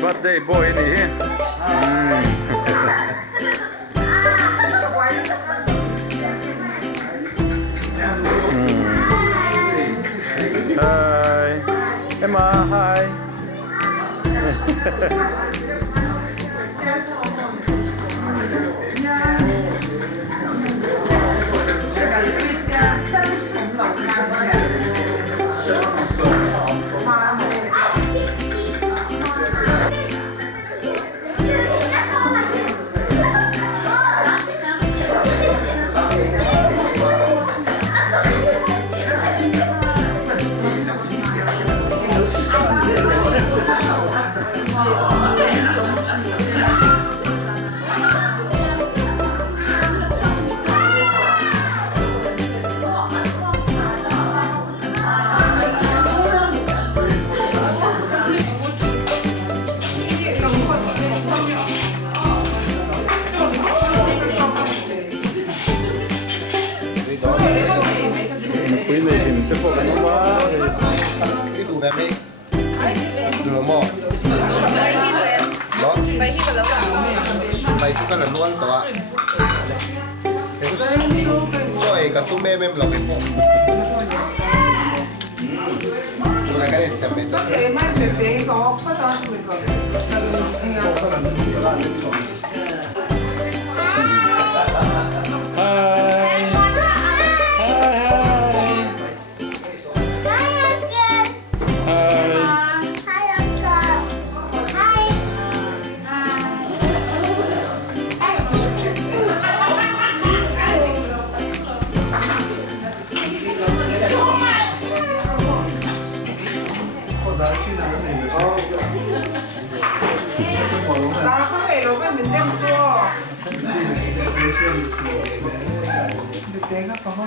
birthday boy ni. Hi. Emma, hi. Quý vị thì tiếp tục nó quá cái đủ đẹp đi được không đó mày cũng cần là luôn đó thế rồi cả tụi em là cái bộ chúng ta cái này xem mấy 나 카페에 로그인 민대면 써. 근데 내가 봐봐.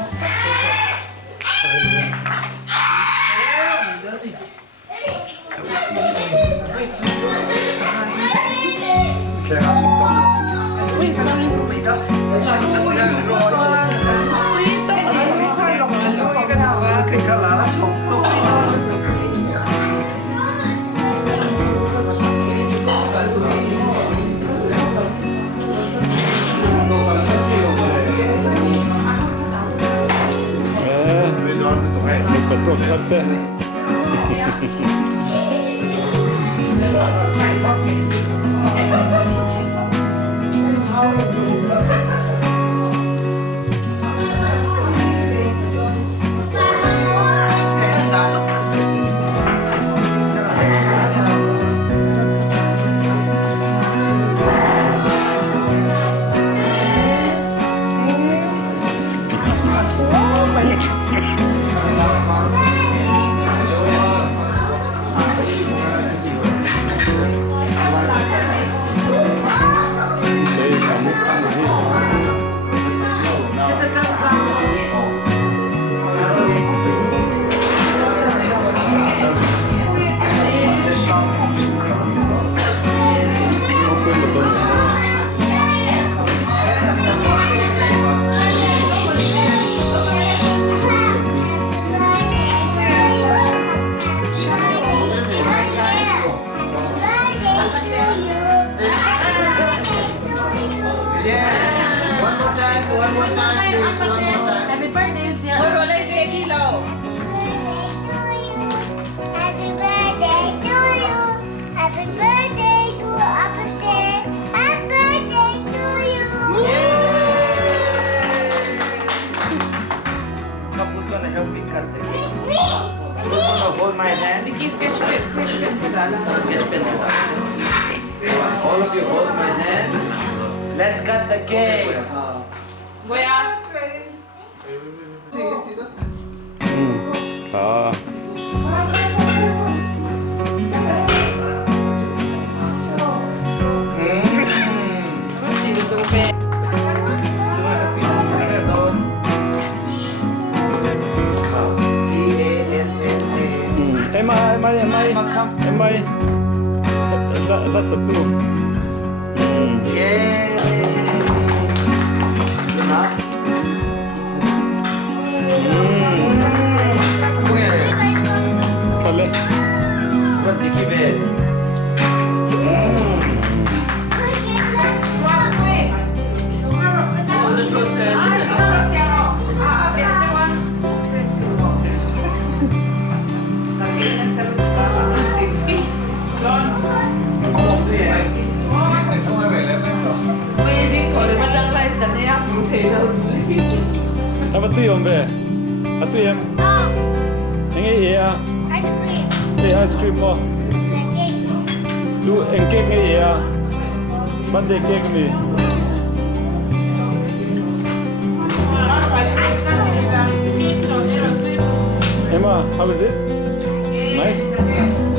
Betul kata. Happy birthday, dear. Happy birthday to you. Happy birthday to Upstairs. Happy birthday to you. Who's gonna help me cut the cake? Me. Who's gonna hold my hand? Sketch pen. All of you hold my hand. Let's cut the cake. 아. Em ơi. That's a blue. Yeah. Kalle. Quanti chi vedi? tuy không về à tuy em anh ấy gì à Ice cream. ice cream mo du anh cake gì à birthday cake mi Emma, how is it? Nice?